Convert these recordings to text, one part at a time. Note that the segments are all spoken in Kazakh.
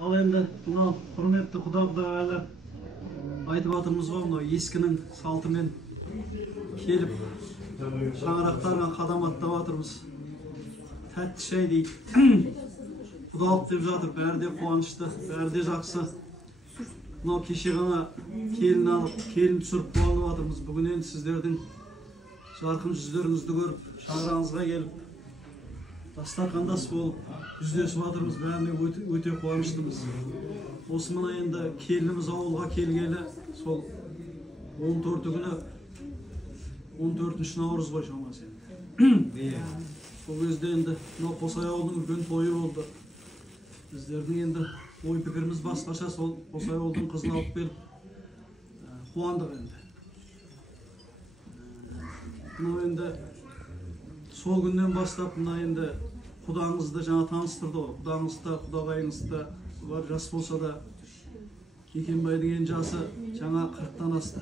Ал енді мынау құрметті құда-құдағайлар айтып жатырмыз ғой, мынау ескінің салтымен келіп шаңырақтарға қадам аттап жатырмыз. Тәтті шай дейді. Құдалық деп жатыр, бәрі де қуанышты, бәрі де жақсы. Мынау кеше ғана келін алып, келін түсіріп қуанып жатырмыз. Бүгін енді сіздердің жарқын жүздеріңізді көріп, шаңырағыңызға келіп, дастархандас болып жүздесіп жатырмыз. Бәріне өте қуаныштымыз. Осы мына енді келініміз ауылға келгелі сол 14 күні 14 наурыз ғой шамасы енді. Сол кезде енді мынау Қосай ауылының үлкен тойы болды. Біздердің енді ой пікіріміз басқаша, сол Қосай ауылдың қызын алып келіп қуандық енді. Мынау енді сол күннен бастап мына енді құдаңызды жаңа таныстырды ғой. Құдаңыз да, құдағайыңыз да бар, жас болса да Кекенбайдың ең жасы жаңа 40-тан асты.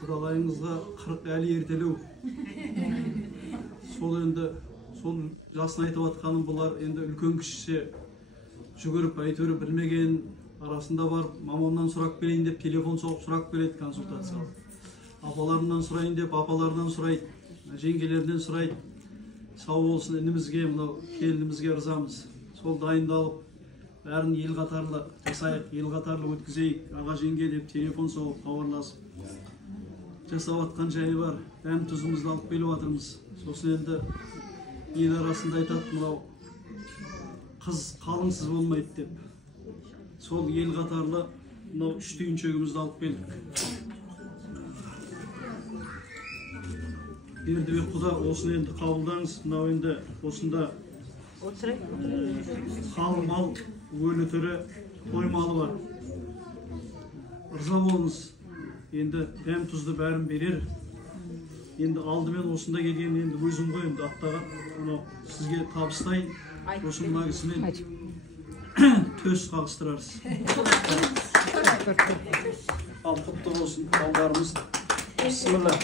Құдағайыңызға 40 әлі ертелеу. Сол енді сол жасын айтып жатқаным, бұлар енді үлкен кішіше жүгіріп әйтеуір білмеген арасында барып мамамнан сұрап келейін деп телефон соғып сұрап келеді консультация. Апаларынан сұрайын деп апаларынан сұрайды, жеңгелерінен сұрайды. Сау болсын інімізге, мынау келінімізге ырзамыз. Сол дайындалып, бәрін ел қатарлы жасайық, ел қатарлы өткізейік, аға жеңге деп телефон соғып хабарласып жасап жатқан жайы бар. Дәм тұзымызды алып келіп жатырмыз. Сосын енді ел арасында айтады, мынау қыз қалыңсыз болмайды деп. Сол ел қатарлы мынау 3 түйіншегімізді алып келдік. Бердібек құда, осыны енді қабылдаңыз. Мынау енді осында қалың мал, өлі түрі, қой малы бар. Ырза болыңыз. Енді дәм тұзды бәрін берер. Енді алдымен осында келген енді өзім ғой, енді аттаған. Мынау сізге табыстайын. Осы мына кісімен төс қағыстырарыз. Ал құтты болсын балдарымыз. Бисмилла.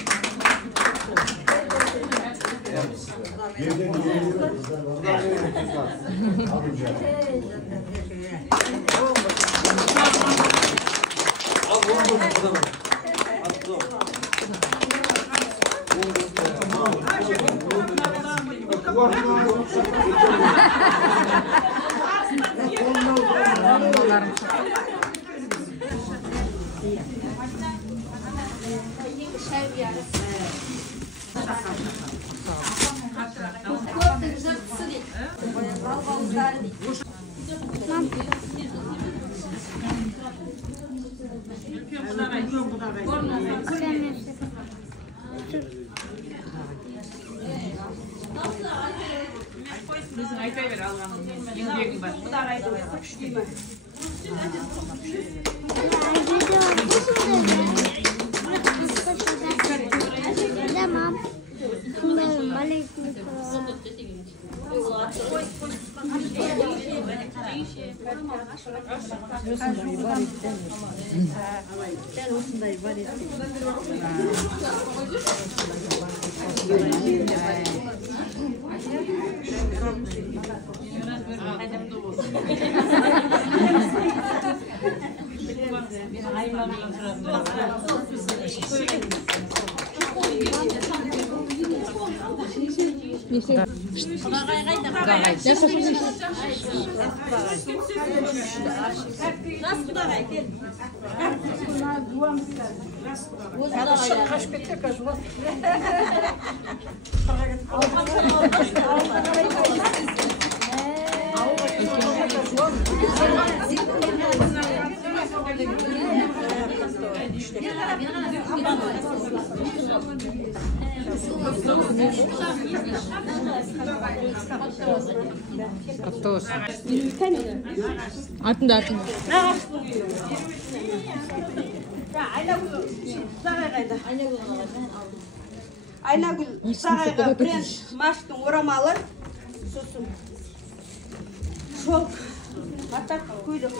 Altında. Aynagül sarayga birinchi mashqning o'ramali so'sin shok matak ko'ylak